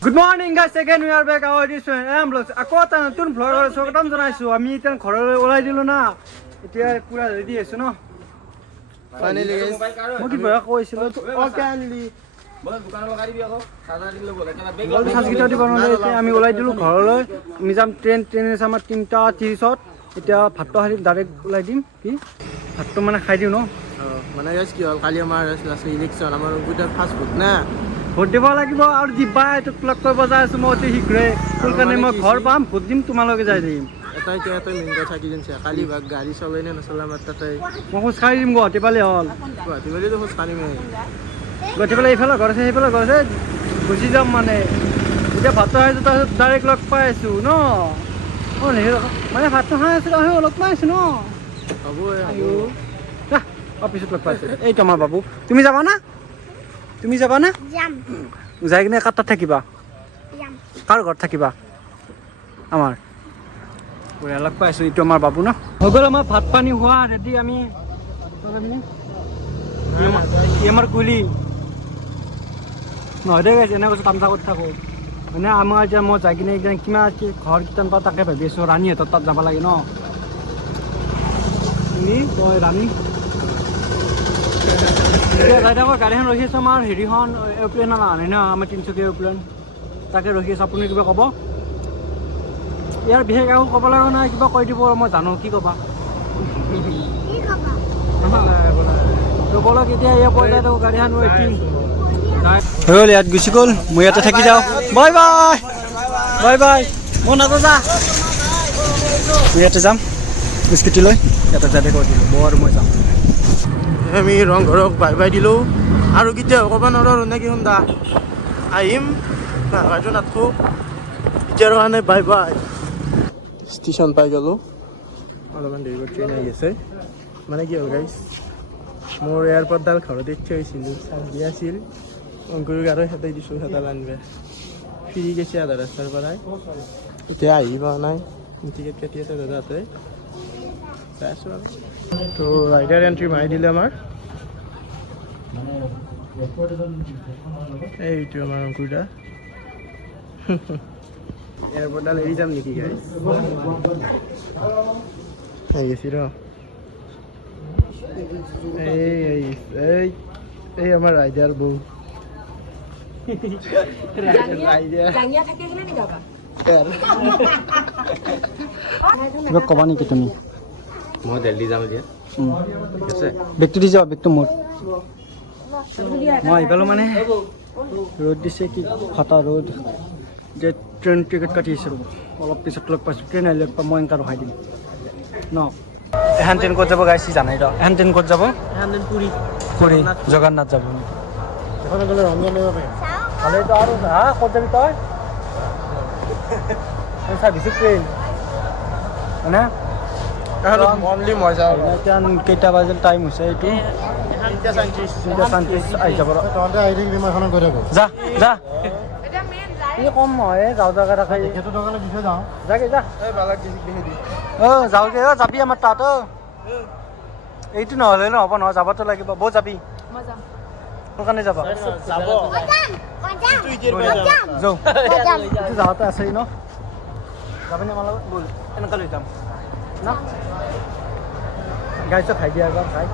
Good morning guys, again we are back our this vlogs. Ako ta notun vlogger স্বাগতম জনাইছো আমি এতিয়া ঘৰলৈ ওলাই দিলো না এতিয়া পুৰা ৰেডি আছো ন ফাইনালি গাইস মই কি বয়া কৈছিলো অকেনলি বল দোকান লগাই দিবি আকৌ সাজা দিলে বলে কেনা বেগ বল সাজগিটা দিব নহলে এতিয়া আমি ওলাই দিলো ঘৰলৈ আমি যাম ট্ৰেইন আছে আমাৰ 3:30 এতিয়া ভাতটো খালি ডাইৰেক্ট ওলাই দিম কি ভাতটো মানে খাই দিও ন মানে গাইস কি হল কালি আমাৰ আছে ইলেকশন আমাৰ গুটা ফাস্ট ফুড না ভোট দিব লাগিব আৰু দিবা এইটো ক্লক কৰিব যায় আছো মই অতি শীঘ্ৰে কুলকানে মই ঘৰ পাম ভোট দিম তোমালোকে যাই দিম এটাই মেইন কথা কি জানছে কালি ভাগ গাড়ী চলাই নে নচলা মাত্ৰাতে মই খোজ কাঢ়ি দিম গুৱাহাটী পালে হ'ল গুৱাহাটী পালে তো খোজ কাঢ়িমে গুৱাহাটী পালে এইফালে ঘৰ আছে সেইফালে ঘৰ আছে গুচি যাম মানে এতিয়া ভাতটো খাইছোঁ তাৰপিছত ডাইৰেক্ট লগ পাই আছোঁ ন মানে ভাতটো খাই আছোঁ আৰু লগ পাই আছোঁ ন হ'ব অফিচত লগ পাইছোঁ এইটো আমাৰ বাবু তুমি যাবা না তুমি যাবা না যাই কিনে কাৰ তাত থাকিবা কাৰ ঘৰত থাকিবা আমাৰ লগ পাইছোঁ এইটো আমাৰ বাবু ন হৈ গ'ল আমাৰ ভাত পানী হোৱা ৰেডি আমি আমাৰ কুলি নহয় দে গাইছে এনেকৈ কাম কৰি থাকোঁ মানে আমাৰ এতিয়া মই যাই কিনে একদম কিমান ঘৰ কীৰ্তন পা তাকে ভাবি আছোঁ ৰাণীহঁতৰ তাত যাব লাগে ন তই ৰাণী এতিয়া যাই থাকোঁ গাড়ীখন ৰখি আছোঁ আমাৰ হেৰিখন এৰোপ্লেন আনে ন আমাৰ তিনিচুকীয়া এৰোপ্লেন তাকে ৰখি আছোঁ আপুনি কিবা ক'ব ইয়াৰ বিশেষ একো ক'ব লগা নাই কিবা কৈ দিব মই জানো কি ক'বা বলক এতিয়া ইয়াৰ পৰা যাই থাকোঁ গাড়ীখন ৱেটিং হৈ গ'ল ইয়াত গুচি গ'ল মই ইয়াতে থাকি যাওঁ বাই বাই বাই বাই মই নাযাওঁ যা মই ইয়াতে যাম স্কুটি লৈ ইয়াতে যাতে কৰি দিলোঁ বৰ মই যাম আমি ৰংঘৰক বাই বাই দিলোঁ আৰু কেতিয়া ক'ব নোৱাৰোঁ নে কি শুনদা আহিম নাগাইটো নাথাকোঁ এতিয়াৰ কাৰণে বাই বাই ষ্টেচন পাই গ'লোঁ অলপমান দেৰিকৈ ট্ৰেইন আহি আছে মানে কি হ'ল গাইছ মোৰ এয়াৰপৰ্টডাল ঘৰতে থৈ আহিছিলোঁ চাৰ্জি আছিল অংকুৰক আৰু হেতাই দিছোঁ হেতাল আনিব ফিৰি গৈছে আধা ৰাস্তাৰ পৰাই এতিয়া আহি পোৱা নাই টিকেট কাটি আছে দাদাহঁতে চাই আছোঁ আৰু তো ৰাইডাৰ এণ্ট্ৰি মাৰি দিলে আমাৰ এইটো আমাৰ অংকুৰদা এয়াৰপৰ্টডাল এৰি যাম নেকি গাই আহি গৈছি ৰ এই আমাৰ ৰাইডাৰ বৌ কিবা ক'বা নেকি তুমি মই দিল্লী যাম এতিয়া ঠিক আছে বেগটো দি যাবা বেগটো মোৰ মই আহি পালোঁ মানে ৰ'দ দিছে কি ফাটা ৰ'দ যে ট্ৰেইন টিকেট কাটি আহিছোঁ অলপ পিছত লগ পাইছোঁ ট্ৰেইন আহিলে মই এনেকৈ ৰখাই দিম ন এখন ট্ৰেইন ক'ত যাব গাইছি জানাই ৰ এখন ট্ৰেইন ক'ত যাব পুৰী জগন্নাথ যাব এখন গ'লে ৰঞ্জন লৈ পাৰিম ভালেইতো আৰু হা ক'ত যাবি তই চাবিছোঁ ট্ৰেইন হয়নে অনলি মই যাওঁ এতিয়া কেইটা বাজিল টাইম হৈছে এইটো 3:37 আহি যাব তহঁতে আহি থাকিবি মই এখনত গৈ থাকোঁ যা যা এই কম নহয় যাওঁ জাগা ৰাখা সেইটো দোকানলৈ বিচাৰি যাওঁ যাগে যা এই বালাক দেখি দি যাওঁগে যাবি আমাৰ তাত এইটো নহ'লে নহ'ব নহয় যাবতো লাগিব বৌ যাবি তোৰ কাৰণে যাবা এইটো যাওঁতে আছেই ন যাবিনে আমাৰ লগত ব'ল এনেকৈ লৈ যাম ন গাড়ীটো খাই দিয়া এবাৰ খাই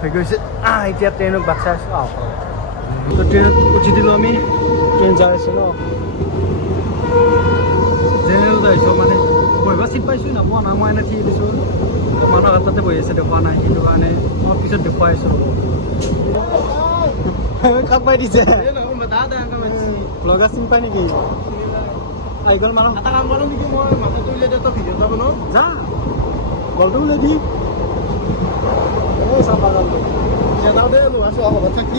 হৈ গৈছে এতিয়া ট্ৰেইনত বাট চাই আছোঁ তো ট্ৰেইনত উঠি দিলোঁ আমি ট্ৰেইন যাই আছোঁ ন জেনেৰেলত আহিছোঁ মানে বহিব চিট পাইছোঁ নাপোৱা নাই মই এনে ঠিক দিছোঁ মানুহৰ তাতে বহি আছে দেখুওৱা নাই সেইটো কাৰণে মই পিছত দেখুৱাই আছোঁ কাক পাই দিছে ব্লগাৰ চিনি পাই নেকি আহি গ'ল মানুহ এটা কাম কৰোঁ নেকি মই মাথাটো উলিয়াই দিওঁ তই ভিডিঅ' এটা বনাওঁ যা বলটো উলিয়াই দি এই চাবা যাম যাওঁ দে ল'ৰা ছোৱালী ঘৰত থাকি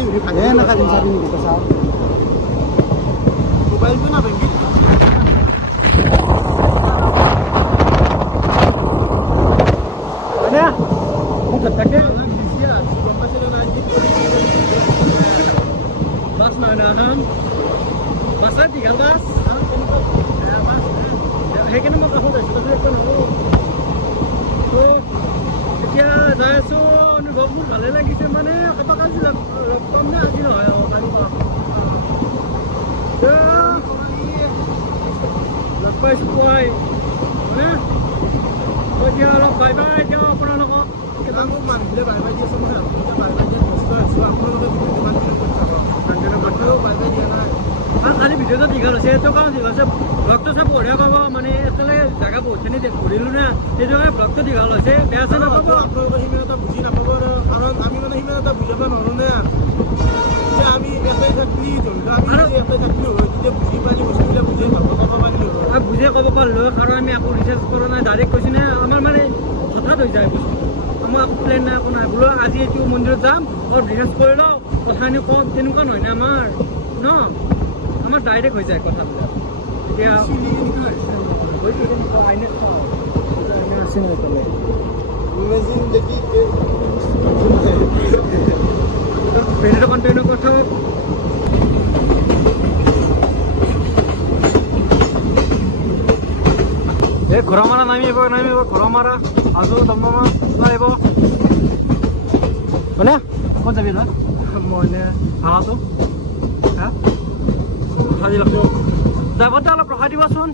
এনেকুৱা দিন চাবি নেকি তই চা মোবাইলটো না বেংকি হয়নে মোক থাকে বাছ নহয় না এখন বাছত দীঘল বাছ সেইকাৰণে মই কাষত আছোঁ তথাপি একো নহ'ব তো এতিয়া যাই আছোঁ অনুভৱ মোৰ ভালে লাগিছে মানে কাৰোবাক আজি লগ পাম নে আজি নহয় কালি পাম আহিছোঁ পুৱাই হয়নে এতিয়া অলপ বাই বাই দিয়ক আপোনালোকক মোক মানুহবিলাকে বাই বাই দি আছে মই আপোনালোকে বাই বাই দিয়াত ব্যস্ত আছোঁ আপোনালোকে কিমান দিনৰ কথাও বাই বাই দিয়া নাই আৰু কালি ভিডিঅ'টো দীঘল হৈছে এইটো কাৰণ দীঘল হৈছে ব্লগটো চাই বঢ়িয়া পাব মানে একেলগে জেগা বহুতখিনি ঘূৰিলোঁ না সেইটো কাৰণে ব্লগটো দীঘল হৈছে বেয়া চেয়া নাপাব আপোনালোকে সিমান এটা বুজি নাপাব কাৰণ আমি মানে সিমান এটা বুজাব নোৱাৰোঁ না যে আমি এটাই থাকলি ধৰি লওক আমি যদি এটাই থাকলি হয় তেতিয়া বুজি পালি বস্তুবিলাক বুজি ভালকৈ ক'ব পাৰিলোঁ হয় আৰু বুজিয়ে ক'ব পাৰিলোঁ কাৰণ আমি একো ৰিচাৰ্চ কৰা নাই ডাইৰেক্ট কৈছোঁ নে আমাৰ মানে হঠাৎ হৈ যায় বস্তু আমাৰ একো প্লেন নাই একো নাই বোলো আজি এইটো মন্দিৰত যাম অলপ ৰিচাৰ্চ কৰি লওঁ কথাখিনি কম তেনেকুৱা নহয় নে আমাৰ ন আমাৰ ডাইৰেক্ট হৈ যায় কথাবিলাক এতিয়া ভিডিঅ'টো কণ্টিনিউ কৰি থাকক এই ঘোঁৰা মাৰা নামিব ঘোঁৰা মাৰা আজু দমদমা আহিব হয়নে ক'ত যাবি না মই এনে ভাড়াটো হা সাজি লাগব ড্ৰাইভাৰ দা অলপ ৰখাই দিবাচোন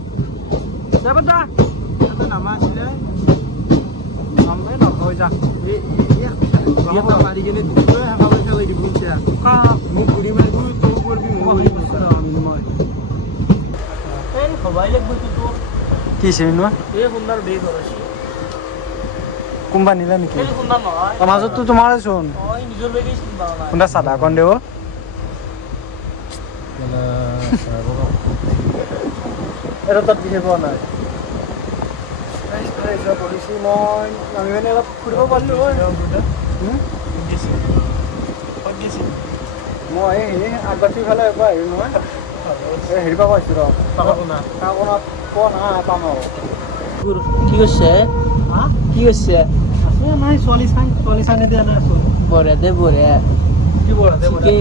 ড্ৰাইভাৰ দা নামা আছিলে নামে নৰখাই যা মাৰি কিনে দিব মোক ঘূৰি মাৰি তই কৰিবি মই সবাই লাগবে তো কি চিনি এই সুন্দৰ বেগ আছে কোনবা নিলা নেকি এই সুন্দৰ নহয় মাজততো তোমাৰে চোন ওই নিজর বেগই চিনবা না কোনটা চাদা কণ দেব এটা তাত দিছে পোৱা নাই কৰিছোঁ মই আমি মানে অলপ ফুৰিব পাৰিলোঁ হয় মই এই আগবাতি ফালে এবাৰ আহিলোঁ নহয় এই হেৰি পৰা পাইছোঁ ৰ কাকনাত পোৱা নাই পাম আৰু কি কৰছে হা কি কৰছে আছে নাই ছোৱালী চাই নিদিয়া নাই আছোঁ বৰে দে বৰে কি বৰা কি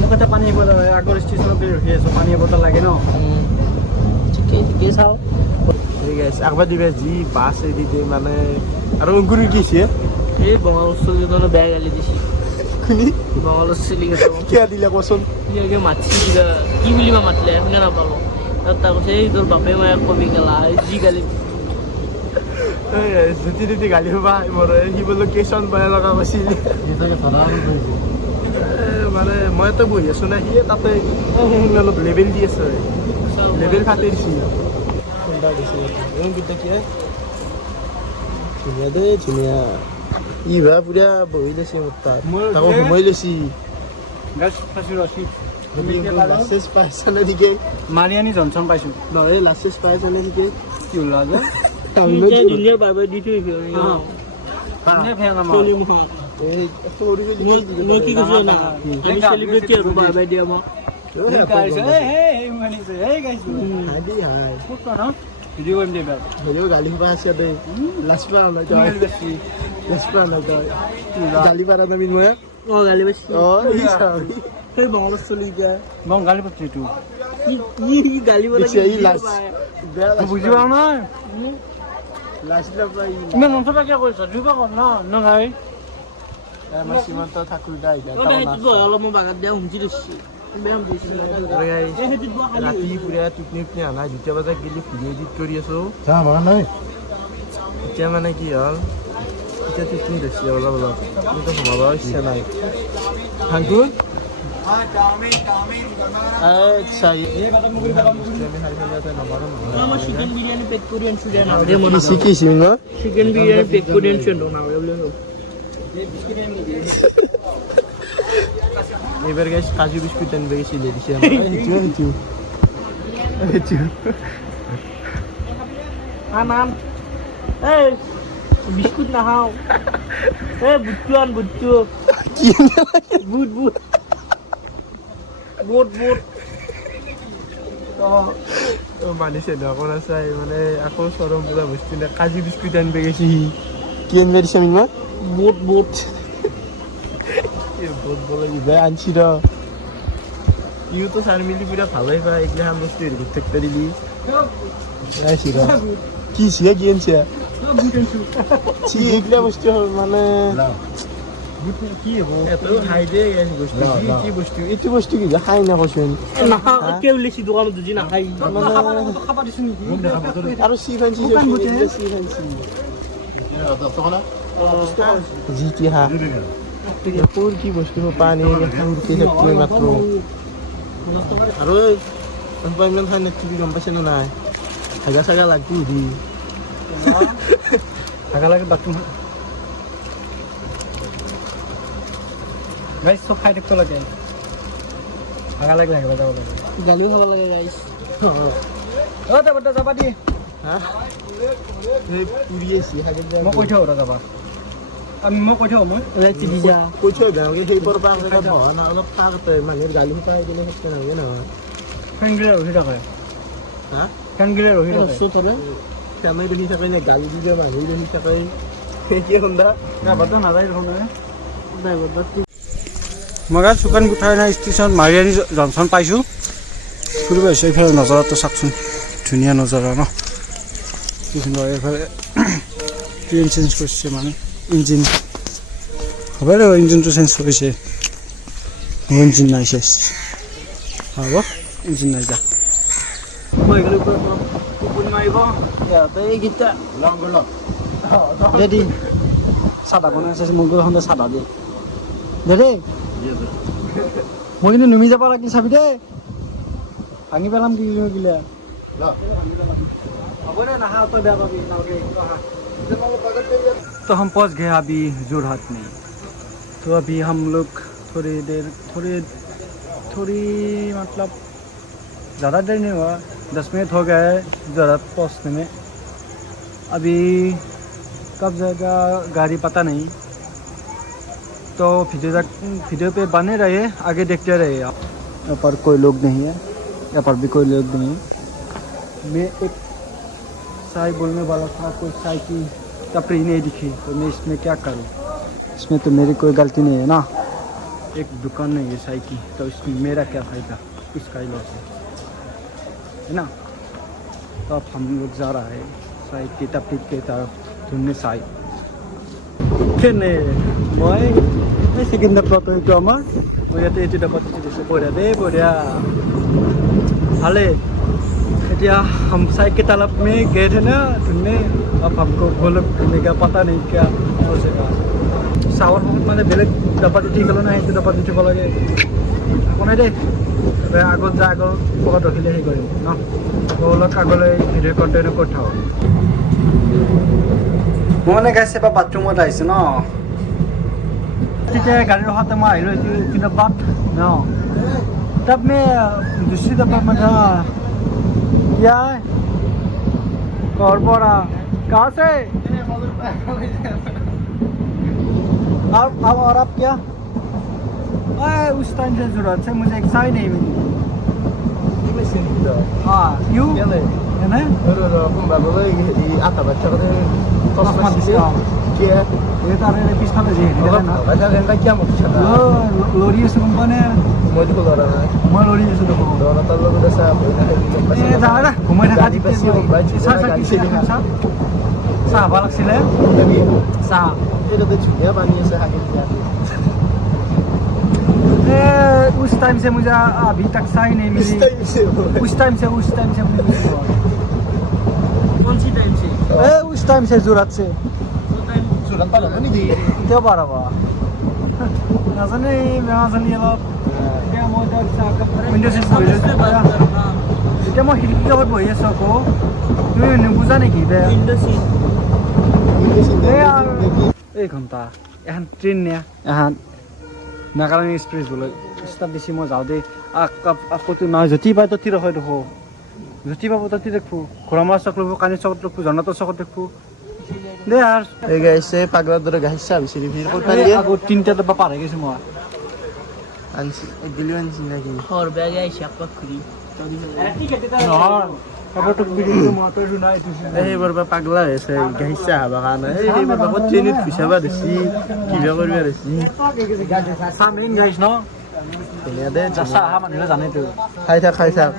মোক এটা পানী বটল আগৰ ষ্টেচনত ৰখি আছোঁ পানী বটল লাগে ন ঠিকে চাও আগবাৰ দিবে যি বাছ এৰি দিয়ে মানে আৰু অংকুৰি কিছে এই বঙাল চলি কোনো বেয়া গালি দিছি শুনি বঙাল চলি গেছে কিয় দিলে কচোন কি আগে মাতছি কিবা কি বুলি মাতলে শুনে নাপালো আৰু তাৰ কৈছে এই তোৰ বাপে মায়ে কবি গেলা যি গালি জুতি টুটি গালি হ'বা মোৰ সি বোলো কেচন পাই লগা আছিল মানে মইতো বহি আছোঁ না সি তাতে অলপ লেবেল দি আছে লেবেল ফাটি দিছি ধুনীয়া দেই ধুনীয়া ই ভা পুৰা বহি লৈছে মোৰ তাত তাকো সোমাই লৈছি লাচেছ পাইছানে ঠিকে মাৰিয়ানী জনচন পাইছোঁ নহয় লাচেছ পাইছানে ঠিকে কি ওলা যে দুনিয়াৰ বাই দি থৈ ফেন আমাৰ চলি মুখ মই কি কৈছো না আমি চেলিব্ৰিটি আৰু বাই বাই দিয়া মোক গালি খোপা আছে দেই লাজ পা নাই তই গালি পাৰা নামি মই অ গালি পাইছি সেই বঙালত চলি যায় গালি পাতি এইটো কি গালি বুজি পাওঁ নাই লাজ নাপাই ইমান মঞ্চটা কিয় কৰিছ দুইবা কম ন গাড়ী আমাৰ শ্ৰীমন্ত ঠাকুৰ দা অলপ মই বাগাত দিয়া হুমচি দিছি ৰাতি পুৰা টোপনি আনা 2টা বজাত গেলি ভিডিঅ' এডিট কৰি আছো এতিয়া মানে কি হ'ল এতিয়া টোপনি ধৰিছে অলপ কিন্তু সোমাব ইচ্ছা নাই ভাংকুৰ চিকেন বিরিয়ানি পেক করে আনছু শিকিছি ন চিকেন বিরিয়ানি পেক করে আনছু না এবার গাইস কাজু বিস্কুট আনবে গেছি দিছি নাম এই বিস্কুট না খাও এই বুট্টু আন বুট্টু কি বুট বুট বুট বুট মানিছে ন কোন চাই মানে আকৌ চৰম পুৰা বস্তু নে কাজু বিস্কুট আনবে গেছি কি আনবে দিছে মিমা বুট বুট বহুত বলে ইবাই আনছি ৰ ইউ তো চাৰ মিলি পুৰা ভালেই পায় এইগিলাখান বস্তু হেৰি থাকতে দিলি আইছি ৰ কি চিয়া কি আনছে এইগিলা বস্তু মানে কি হ'ব এত খাই দে বস্তু কি বস্তু এইটো বস্তু কি খাই না কৈছোন নাখাকে উলিয়াইছি দোকানত যদি নাখাই খাব দিছোঁ নেকি আৰু চি ফেঞ্চি যি টি হা তোৰ কি বস্তু পানী খামটি থাকলি মাত্ৰ আৰু ইমান খাই নেকি গম পাইছে নে নাই হাগা চাগা লাগবো দি হাগা লাগে বাথৰুম গাইছ চব খাই থাকিব লাগে হাগা লাগে যাব লাগে গালিও খাব লাগে গাইছ যাবা দি হা এই পুৰি আছে হাগে মই কৈ থওঁ যাবা মই কৈ থওঁ মই ওলাইছি দি যা কৈ থৈ যাওঁগে সেই পৰা ভনা অলপ থাকতে মানুহৰ গালি শুকাই দিলে সেইটো নালাগে নহয় ফেংগিলে ৰখি থাকে হা ফেংগিলে ৰখি থাকে তোৰে ফেমাই ৰখি থাকে নে গালি দি দিয়ে মানুহ ৰখি থাকে কি সন্দা যাবাতো নাযায় দেখোন ড্ৰাইভাৰ মই গাত শুকান গুঠাই ষ্টেচন মাৰিয়ানী জংচন পাইছোঁ ফুৰিব আহিছোঁ এইফালে নজৰাটো চাওকচোন ধুনীয়া নজৰা ন কি সুন্দৰ এইফালে ট্ৰেইন চেঞ্জ কৰিছে মানে ইঞ্জিন হ'ব দে ইঞ্জিনটো চেঞ্জ কৰিছে ইঞ্জিন নাই চেঞ্জ হ'ব ইঞ্জিন নাই যা মই গ'লো টোপনি মাৰিব ইয়াতে এইকেইটা দেই চাদা বনাই আছে মোক গৈ চাদা দিয়ে দেই মই কিন্তু নুমি যাব লাগিল চাবি দেই ভাঙি পেলাম কি গিলা হ'ব দে নাহা তই বেয়া পাবি तो हम पहुंच गए अभी जोरहाट में तो अभी हम लोग थोड़ी मतलब ज़्यादा देर नहीं हुआ 10 मिनट हो गए जोरहाट पहुंचने में अभी कब जाएगा गाड़ी पता नहीं तो वीडियो पे बने रहे आगे देखते रहे आप यहाँ पर कोई लोग नहीं है यहाँ पर भी कोई लोग नहीं है मैं एक चाय बोलने वाला था कोई चाय की टपरी नहीं दिखी तो मैं इसमें क्या करूं इसमें तो मेरी कोई गलती नहीं है ना एक दुकान नहीं है चाय की तो इसमें मेरा क्या फ़ायदा इसका ही लॉस है ना तो अब हम लोग जा रहा है चाय की टपरी की तरफ ढूंढने चाय मैं सेकेंड डब्बाটো এইটো আমাৰ মই ইয়াতে এইটো ডব্বাটো দিছোঁ বঢ়িয়া দেই বঢ়িয়া ভালে এতিয়া हम चाय के तालाब में गए थे ना ढूंढने अब हमको वो लोग ढूंढने का पता नहीं क्या हो सका চাহৰ সময়ত মানে বেলেগ ডব্বাত উঠি গ'লো না সেইটো ডব্বাত উঠিব লাগে একো নাই দেই আগত যা আগত ক'ৰবাত ৰখিলে সেই কৰিম ন অলপ আগলৈ ভিডিঅ' কণ্টেণ্ট কৰি থাকোঁ মই মানে গাইছে এবাৰ বাথৰুমত আহিছোঁ ন তেতিয়া गाड़ी रखाते मैं आई रही बात ना तब मैं दूसरी डब्बा में था क्या है कौरपोरा कहाँ से अब और आप क्या उस टाइम से जरूरत से मुझे एक चाय नहीं मिली हाँ यू है ना ये तारे पिछले जे लोरी से कंपनी मैं लोरी से देखो ए दादा घुमाइ थाका दिपेसी চাহ ভাল লাগছিলে চাহ এইটো ধুনীয়া পানী আছে হাগে उस टाइम से मुझे अभी तक चाय नहीं मिली उस टाइम से कौन सी टाइम से उस टाइम से जरूरत से চুৰাত পালা নেকি क्या बारा बा नाजने नाजने अलग क्या मोटर साका विंडो से क्या मैं खिड़की के ऊपर बही आছো को তুমি নুবুজা নেকি বে विंडो सीट এই ঘন্টা এখন ট্ৰেইন নে এখন নাগালেণ্ড এক্সপ্ৰেছ বোলে ষ্টাৰ্ট দিছি মই যাওঁ দেই আকৌ তো নাই যতি পাই ততি ৰখাই দেখো যতি পাব ততি দেখো ঘোঁৰামাৰা চক দেখো কানি চকত দেখো জনাতৰ চকত দেখো দে আৰ এই গাইছে পাগলাৰ দৰে গাইছা বিচৰি ভিৰ ক'ত পালি আকৌ তিনটা ডব্বা পাৰ হৈ গৈছো মই আনছি দিলি আনছি নাকি और बैग है शक्का खुली নহয় কাপড়টো ভিডিঅ' মই তই নাই সেইবোৰ বা পাগলা হৈছে গাইছা হবা কাৰণে সেইবোৰ বা ক'ত ট্ৰেইনত ঘুচাবা দিছি কিবা কৰিবা দিছি সামৰিং গাইছ ন ধুনীয়া দে জাছা আহা মানুহে জানে তো খাই থাক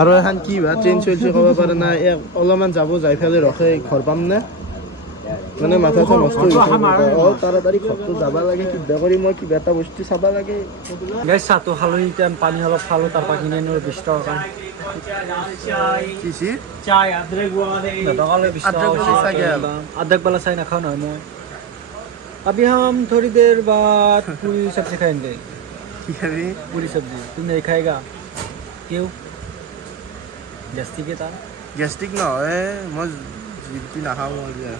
আৰু এখন কি বা ট্ৰেইন চলিছে ক'ব পাৰে না অলপমান যাব যাই ফেলে ৰখে ঘৰ পাম নে মানে মাথাটো নষ্ট হৈ গৈছে অলপ তাড়াতাড়ি ঘৰটো যাব লাগে কিবা কৰি মই কিবা এটা বস্তু চাব লাগে গাইছ চাহটো খালোঁ এতিয়া পানী অলপ খালোঁ তাৰপৰা কিনি আনিলোঁ 20 টকা কিছি টকালৈ 20 अदरक वाली चाय क्या है? अदरक वाला चाय ना खाओ ना मैं अभी हम थोड़ी देर बाद पूरी सब्जी खाएंगे কি খাবি पूरी सब्जी तू नहीं खाएगा क्यों गैस्ट्रिक है तार গেষ্ট্ৰিক নহয় মই জিতি নাখাওঁ মই এতিয়া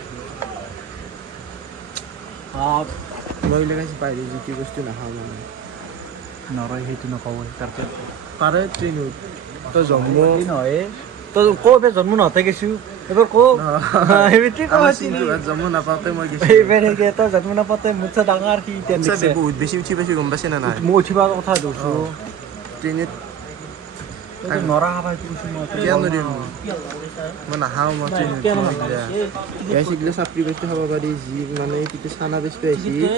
आप লৈ লগাইছোঁ পাহৰি জিতি বস্তু নাখাওঁ মানে নৰয় সেইটো নকওঁ তাৰপিছত পাৰে ট্ৰেইনত তই জন্ম নহয় তই ক' এবাৰ জন্ম নহওঁতে গৈছোঁ এবাৰ ক' সেইবিধি আমাৰ চিনটোত জন্ম নাপাওঁতে মই গৈছোঁ এইবাৰ তই জন্ম নাপাওঁতে মোতছে ডাঙৰ সি এতিয়া চবে বহুত বেছি উঠি পাইছোঁ গম পাইছে নে নাই মই উঠিবা কথা কৈছোঁ ট্ৰেইনত নৰা খাবা সেইটো কৈছোঁ মই কিয় নোৱাৰিম মই নাখাওঁ মই ট্ৰেইনত গাই শিকিলে চাপৰি বস্তু খাব পাৰি যি মানে কিন্তু চানা বস্তু আহিছে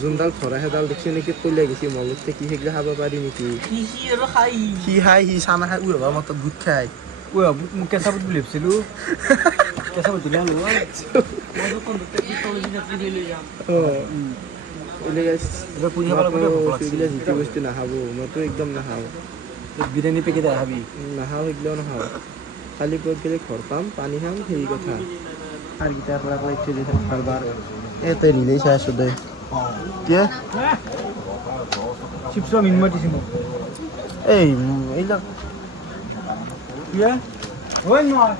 যোনডাল ধৰা সেইডাল দেখছি নেকি কলিয়া গৈছে মগজ কি শিকিলে খাব পাৰি নেকি সি খাই সি চানা খাই উহবা মতত বুট খাই ঐ মোক কেঁচা বুট বুলি ভাবিছিলোঁ কেঁচা বুট দিলে হ'লো যিটো বস্তু নাখাব মইতো একদম নাখাওঁ বিৰিয়ানী পেকেট খাবি নাখাওঁ সেইগিলাও নাখাওঁ খালি ক'ত গ'লে ঘৰ পাম পানী খাম সেই কথা আৰু গিটাৰ পৰা একচুৱেলি কাৰবাৰ এই তই নিজেই চাই আছোঁ দে কিয় চিপছৰ মিনমা দিছে মোক এই এইবিলাক ঐ নহয়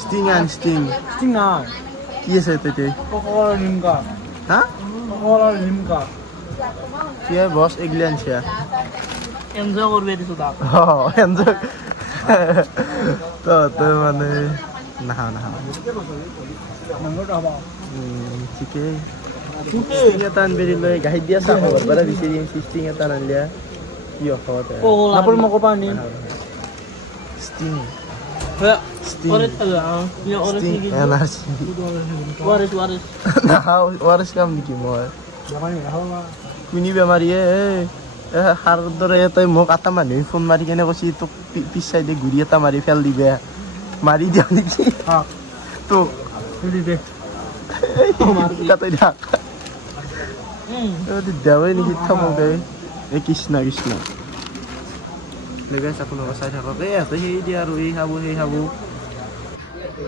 ষ্টিং আন ষ্টিং ঠিক নাই কি আছে তাতে কলৰ নিমকা হা কলৰ নিমকা কি বছ এগিলা আনছে এনজয় করবে দিছো তাক এনজয় তই মানে নাখাওঁ নাখাওঁ ঠিকেই ষ্টিং এটা আনবেৰি লৈ গাখীৰ দিয়া চাহ খাব পৰা বিচাৰি ষ্টিং এটা আনিলে কি অসত নাপল মই ক'বা আনিম ষ্টিং ওরে ওরে ষ্টিং এনাৰ্জি ওয়াৰিস নাখাওঁ ৱাৰেছ কাম নেকি মই কুনি বেমাৰীয়ে সাৰ দৰে তই মোক এটা মানুহে ফোন মাৰি কেনে কৈছি তোক পিছ চাইডে ঘূৰি এটা মাৰি ফেল দিবে মাৰি দিয়া নেকি তোক দে তই থাক দেৱাই নেকি থাকক দে এই কৃষ্ণ কৃষ্ণ লেগাইছে আপোনালোকে চাই থাকক এই ইয়াতে সেই দিয়ে আৰু এই খাব সেই খাব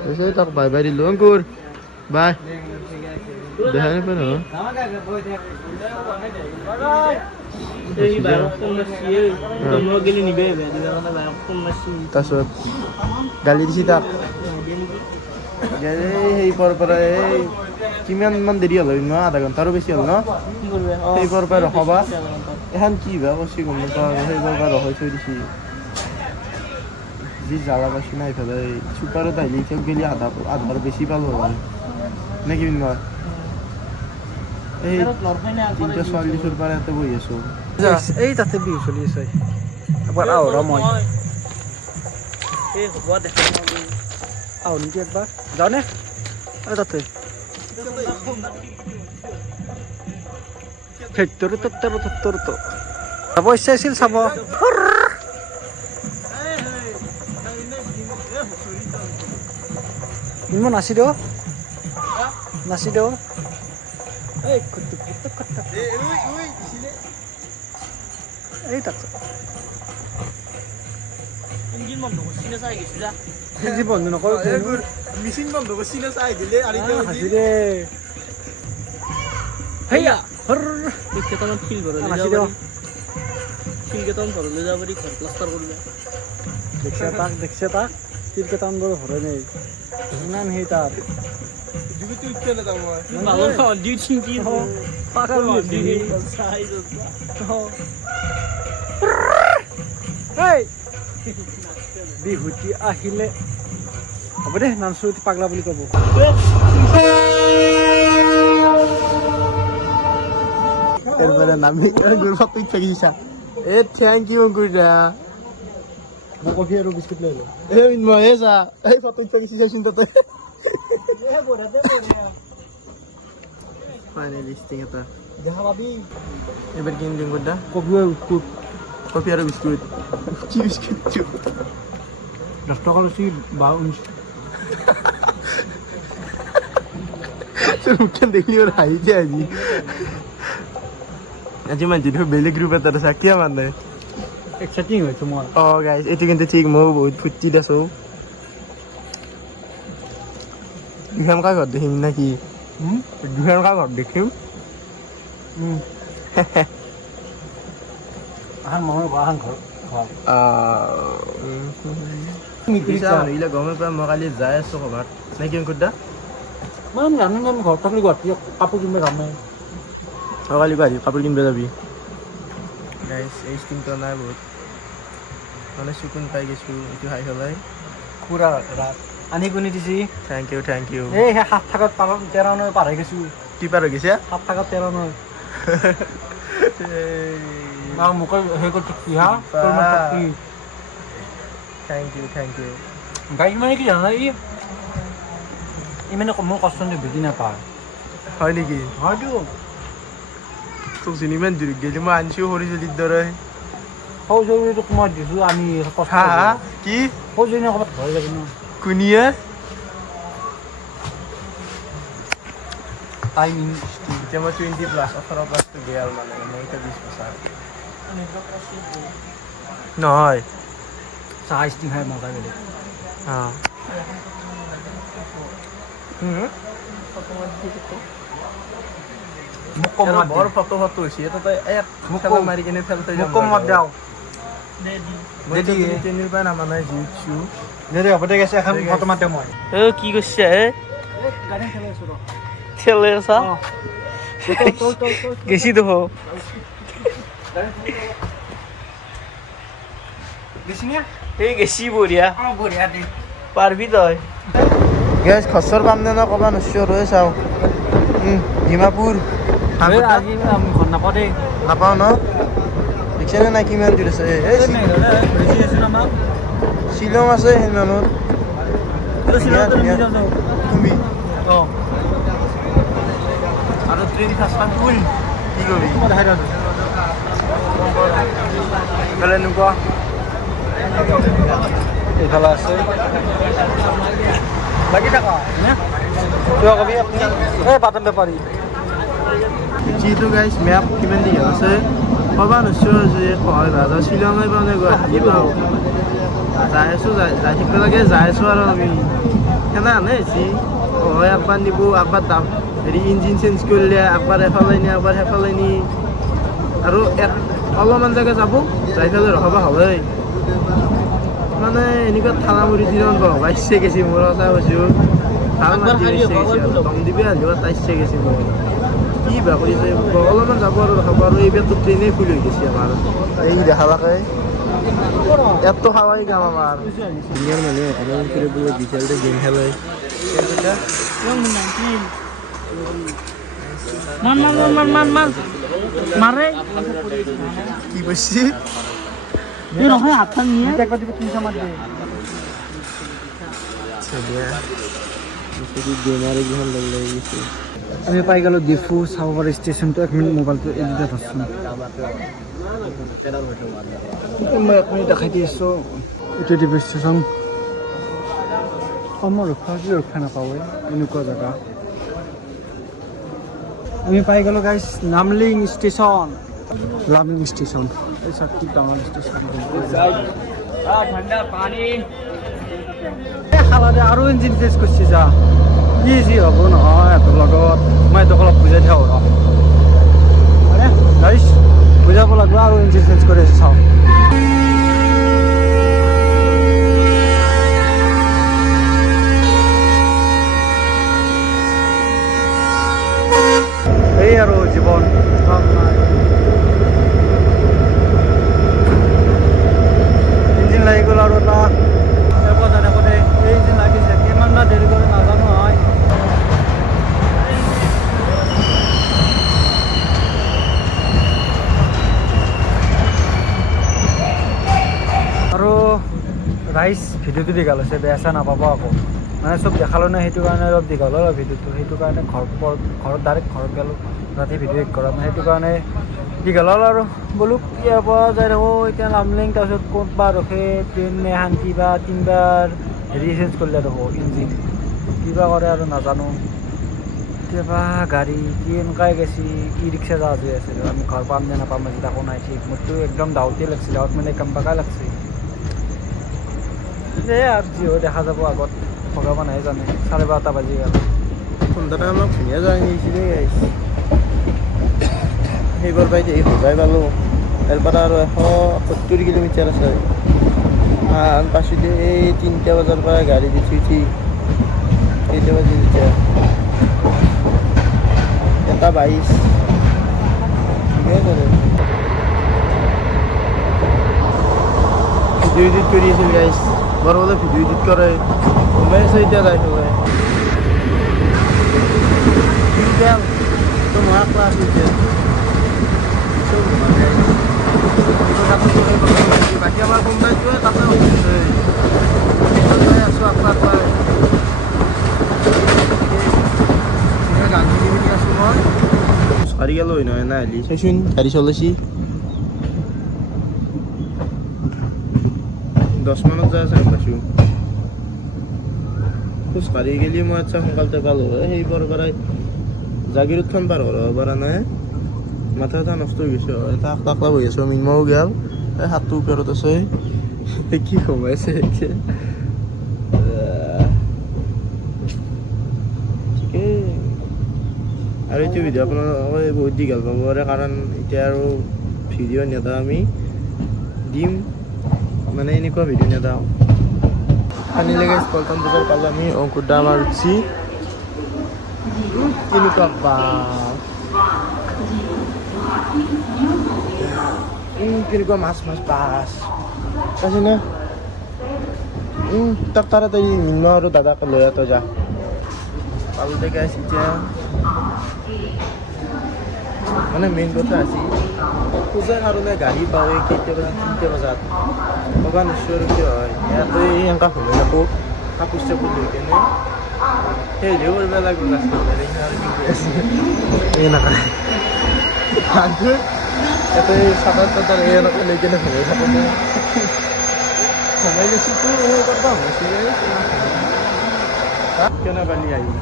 কৈছে তাক বাই বাই দিলোঁ অংকুৰ বাই দেখা নাপায় ন এই বাইক ফোন মাৰছি তোমৰা গেলি নিবে দিদা কথা বাইক ফোন মাৰছি তাৰপিছত গালি দিছি তাক সেই পৰা এই কিমানমান দেৰি হ'ল ন আধা ঘণ্টাৰো বেছি হ'ল ন কি কৰবে সেই পৰা ৰখাবা এখন কি বা কৈছি গম নাপাওঁ সেই পৰা ৰখাই থৈ দিছি যি জ্বালা পাইছি না এইফালে চুপাৰত আহিলে এতিয়া গেলি আধাৰ বেছি পালোঁ হয় নে কি মই এই 340 পৰা ইয়াতে বহি আছোঁ এই তাতে বিহু চলি আছে এবাৰ আহৰা মই এই হ'ব দেখা আহ নেকি একবাৰ যাওঁনে এই তাতে তো চাব ইচ্ছা আছিল চাব ইমান নাচি দিও এই তাত ইঞ্জিন বন্ধ করছি না চাই গেছি যা যি বন্ধু নকৰোঁ মেচিন বন্ধ কৰিছি না চাই দিলে হাজি দে হেয়া এই কেতন ফিল করে নাচি দিও ফিল কেতন ধরলে যাব পারি ঘর প্লাস্টার করবে দেখছে তাক তিলকেইটামান বৰ ভৰে নেই ইমান সেই তাত ভালো ডিউ চিংকি পাগল চাই বিহুতি আহিলে হ'ব দে নামচু পাগলা বুলি ক'ব এরপরে নামি গুরফা তুই থাকিস এ থ্যাংক ইউ গুড়া মই কফি আৰু বিস্কুট লৈ লো এ মহেশা এই ফটো থাকিস চিন্তা তো ফাইনালি স্টিং এটা দেখা পাবি এবার কিন দিন গুড়া কফি আৰু বিস্কুট কফি আর বিস্কুট কি বিস্কুট 10 টকা লৈছি 19 মুখখন দেখলি ওর হাঁহিছে আজি আজি মানে যিটো বেলেগ গ্ৰুপ এটা আছে কিয় মানে এক্সাইটিং হৈছে মই গাইজ এইটো কিন্তু ঠিক মই বহুত ফূৰ্তিত আছোঁ দুখন কা ঘৰত দেখিম নে কি দুখন কা ঘৰত দেখিম আহান মনৰ আহান ঘৰ এইগিলা গমেই পাই মই কালি যাই আছোঁ ক'ৰবাত নে কি অংকুৰ দা মই জানো আমি ঘৰত থাকিলে গুৱাহাটী কাপোৰ কিনিব যাম কালি গুৱাহাটী কাপোৰ কিনিব যাবি গাইজ এই ষ্টিংটো নাই বহুত মানে চকুন পাই গৈছোঁ এইটো খাই পেলাই পুৰা ৰাত আনি কোনে দিছি থেংক ইউ এই সেই 7 থাকত 13 নয় পাৰ হৈ গৈছোঁ কি পাৰ হৈ গৈছে 7 থাকত 13 নয় মোক সেই কৰি থাকি হা থেংক ইউ গাড়ী মানে কি জানা মানে মোৰ কষ্ট বুজি নাপায় হয় নেকি হয়তো তোক চিনি ইমান দূৰ গেলি মই আনিছোঁ সৰু চলিৰ দৰে সৌ জৰুৰীটোক মই দিছোঁ আমি হা কি সৌজনী ক'ৰবাত ঘৰ যাব ন কুনিয়ে টাইম এতিয়া মই 20 প্লাছ 18 প্লাছটো গেল মানে মই এতিয়া 20 বছৰ নহয় চাহ ষ্টিং খাই মজা বেলেগ অঁ মোক কম মাত বৰ ফটো হৈছে এটা তই এক খেলা মাৰি কিনে ফেল থৈ মোক কম মাত দিওঁ মই তিনিৰ পৰা নামা নাই জিতছো দে হ'ব দে গেছে এখন ফটো মাত দিওঁ মই কি কৈছে গাড়ী খেলাই আছোঁ ৰ খেলে আছা গেছি দেখো গেছি নে এই গেছি বঢ়িয়া বঢ়িয়া দে পাৰবি তই গেছ খচৰ পাম নে ক'বা নশ্বৰ হৈ চাওঁ ডিমাপুৰ আজি আমি ঘৰ নাপাওঁ দেই নাপাওঁ ন দেখিছেনে নাই কিমান দূৰ আছে এই শ্বিলং আছে সিমানত তুমি আৰু ট্ৰেইন ফাৰ্ষ্ট ফুল কি কৰিবি এইফালে এনেকুৱা এইফালে আছে লাগি থাকা কিয় কবি আপুনি এই বাটাম বেপাৰী যিটো গাইজ মেপ কিমান দীঘল আছে ক'বা নশ্বৰ যে সহায় ভাজা শ্বিলঙে পাওঁ নে গুৱাহাটী পাওঁ যাই আছোঁ যাই থাকিব লাগে যাই আছোঁ আৰু আমি সেনেহানে হৈছে সহায় একবাৰ নিব একবাৰ দাম হেৰি ইঞ্জিন চেঞ্জ কৰিলে একবাৰ এফালে নি একবাৰ সেইফালে নি আৰু অলপমান জেগা যাব যাই পেলাই ৰখাব হ'লেই মানে এনেকুৱা ঠাণ্ডামুৰি যিমান পাব ইচ্ছে গেছি মোৰ সঁচা কৈছোঁ ভাল মাতি ইচ্ছে গেছি আৰু দম দিবি আহিব এটা ইচ্ছে গেছি মোৰ কি বা কৰিছে অলপমান যাব আৰু ৰখাব আৰু এইবাৰতো ট্ৰেইনেই ফুল হৈ গৈছে আমাৰ এই দেখা লাগে ইয়াততো খাৱাই কাম আমাৰ ধুনীয়াৰ মানুহে অকণমান ফুৰিবলৈ বিচাৰিলে গেম খেলে মাৰে কি কৈছি নহয় হাতখন নিয়ে একবাৰ দিব 300 মান দে আমি পাই গ'লোঁ ডিফু চাব পাৰি ষ্টেচনটো 1 মিনিট মোবাইলটো এডিটে ধৰছোঁ মই 1 মিনিট দেখাই দি আছোঁ এইটো ডিফু ষ্টেচন মই ৰখা নাপাওঁ এনেকুৱা জেগা আমি পাই গ'লোঁ গাইছ নামলিং ষ্টেচন এই চাকি ডাঙৰ ষ্টেচন ঠাণ্ডা পানী খালা দে আৰু ইঞ্জিন টেষ্ট কৰিছে যা কি যি হ'ব নহয় সিহঁতৰ লগত মই সিহঁতক অলপ বুজাই থাকোঁ মানে গাইছ বুজাব লাগিব আৰু ইঞ্জিন চেঞ্জ কৰি আছে চাওঁ এই আৰু জীৱন ইঞ্জিন লাগি গ'ল আৰু এটা দেখোঁতে এই ইঞ্জিন লাগিছে কিমান না দেৰি কৰি নাজানো হয় আৰু ৰাইচ ভিডিঅ'টো দীঘল হৈছে বেয়া চেয়া নাপাব আকৌ মানে চব দেখালোঁ নাই সেইটো কাৰণে অলপ দীঘল হ'ল ভিডিঅ'টো সেইটো কাৰণে ঘৰত ডাইৰেক্ট ঘৰত গ'লোঁ ৰাতি ভিডিঅ' এডিট কৰা সেইটো কাৰণে দীঘল হ'ল আৰু বোলো ইয়াৰ পৰা যাই থাকোঁ এতিয়া নামলিং তাৰপিছত ক'তবা ৰখে ট্ৰেইনে এখন কিবা 3বাৰ হেৰি চেঞ্জ কৰিলে ৰখোঁ ইঞ্জিন কিবা কৰে আৰু নাজানো কেতিয়াবা গাড়ী কি এনেকুৱাই গেছি ই ৰিক্সা যোৱা হৈ আছে আমি ঘৰ পাম নে নাপাম আজি তাকো নাই ঠিক মোৰতো একদম ডাউটে লাগছে ডাউট মানে কাম পাকাই লাগছে এই আৰু যি হয় দেখা যাব আগত ভগৱানেহে জানে 12:30 বাজি গ'ল সুন্দৰ আমাক ধুনীয়া যোৱা নিছিলে সেইবাৰ বাইতে ভগাই পালোঁ তাৰপৰা আৰু 170 কিলোমিটাৰ আছে পাছতে এই 3টা বজাৰ পৰা গাড়ী দি উঠি কেইটা বাজি এতিয়া 1:22 ঠিকে আছে ভিডিঅ' এডিট কৰি আছিল গাইছ বৰ বোলে ভিডিঅ' এডিট কৰে সোমাই আছে এতিয়া যাই পেলাই তো মহা ক্লাছ হৈছে বাকী আমাৰ কোম্পানীটোৱে তাতে হৈছে আছোঁ আপোনাৰ গান শুনি শুনি আছোঁ মই খোজকাঢ়ি গ'লো হয় নহয় নাহিলি চাইচোন গাড়ী চলাইছি 10 মানত যায় আছে পাইছোঁ খোজকাঢ়ি গেলি মই আচ্ছা সোনকালতে পালোঁ হয় সেইবাৰ পৰাই জাগিৰোডখন পাৰ কৰিব পৰা নাই মাথা চাথা নষ্ট হৈ গৈছে এটা আকলা বহি আছোঁ মিনমাও গেল এই হাতটো ওপৰত আছে কি সোমাইছে ঠিকেই আৰু এইটো ভিডিঅ' আপোনালোকে বহুত দীঘল পাব পাৰে কাৰণ এতিয়া আৰু ভিডিঅ' নেদাওঁ আমি দিম মানে এনেকুৱা ভিডিঅ' নেদাওঁ পানী লাগে পল্টন বজাৰ পালোঁ আমি অংকুৰ দাম আৰু উঠছি কেনেকুৱা কেনেকুৱা মাছ মাছ পাছ পাইছেনে তাক তাড়াতাড়ি নিম্ন আৰু দাদাকে লৈ তই যা পালোঁ দে গাইছ এতিয়া মানে মেইন কথা আছিল খোজাৰ কাৰণে গাড়ী পাওঁ কেইটা বজাত 3টা বজাত ভগৱান ঈশ্বৰ কিয় হয় ইয়াতে এনেকুৱা শুনি থাকোঁ কাপোৰ চাপোৰ লৈ কেনে সেইটোও কৰিব লাগিব ৰাস্তাত এই নাখায় ইয়াতে চাদৰ তাদৰ এনেকৈ লৈ কেনে সোমাই থাকোঁ সোমাই লৈছোঁতো ক'ৰবাত সোমাইছিলে কেনে পালি আহি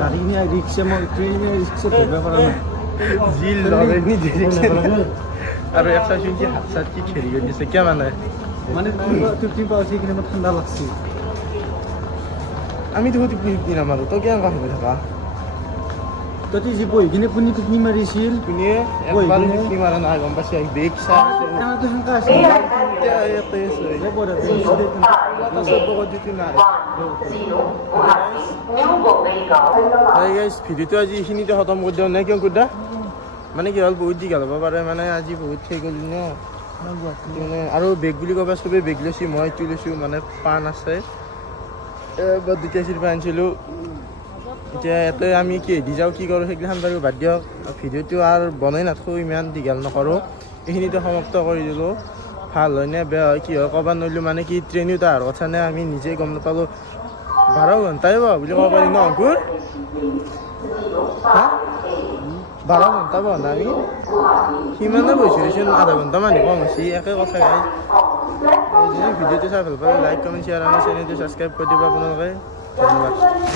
গাড়ী নি ৰিক্সা মই ট্ৰেইনে ৰিক্সা ধৰিব পৰা নাই যি লগে নি আৰু একটা শুনছি হাত চাত কি খেলি কৰি দিছে কিয় মানে ট্ৰিপা উঠি কিনে মোৰ ঠাণ্ডা লাগছে আমি দেখোন টিপি নামাৰো তই কিয় এনেকুৱা হৈ থাকা তহঁতি যি বহি কিনে পুনি টিপনি মাৰিছিল কোনে একবাৰ টিপি মাৰা নাই গম পাইছে বেগ চাই আমাৰতো সেনেকুৱা আছিল ভিডিঅ'টো আজি এইখিনিতে খতম কৰি দিওঁ নে কিয় কুদা মানে কি হ'ল বহুত দীঘল হ'ব পাৰে মানে আজি বহুত সেই গ'লো ন মানে আৰু বেগ বুলি ক'বা চবেই বেগ লৈছোঁ মই এইটো লৈছোঁ মানে পাণ আছে এবাৰ 2টা চিৰপা আনিছিলোঁ এতিয়া ইয়াতে আমি কি দি যাওঁ কি কৰোঁ সেইগিলাখান বাৰু বাদ দিয়ক ভিডিঅ'টো আৰু বনাই নাথাকোঁ ইমান দীঘল নকৰোঁ এইখিনিতে সমাপ্ত কৰি দিলোঁ ভাল হয় নে বেয়া হয় কি হয় ক'ব নোৱাৰিলোঁ মানে কি ট্ৰেইনত অহাৰ কথা নে আমি নিজেই গম নাপালোঁ 12 ঘণ্টাই বা বুলি ক'ব পাৰি ন অংকুৰ হা 12 ঘণ্টা বহা নাই আমি সিমানে বহিছোঁ আধা ঘণ্টামানহে কম হৈছে একে কথা গাই ভিডিঅ'টো চাই ভাল পালে লাইক কমেণ্ট শ্বেয়াৰ আৰু চেনেলটো ছাবস্ক্ৰাইব কৰি দিব আপোনালোকে ধন্যবাদ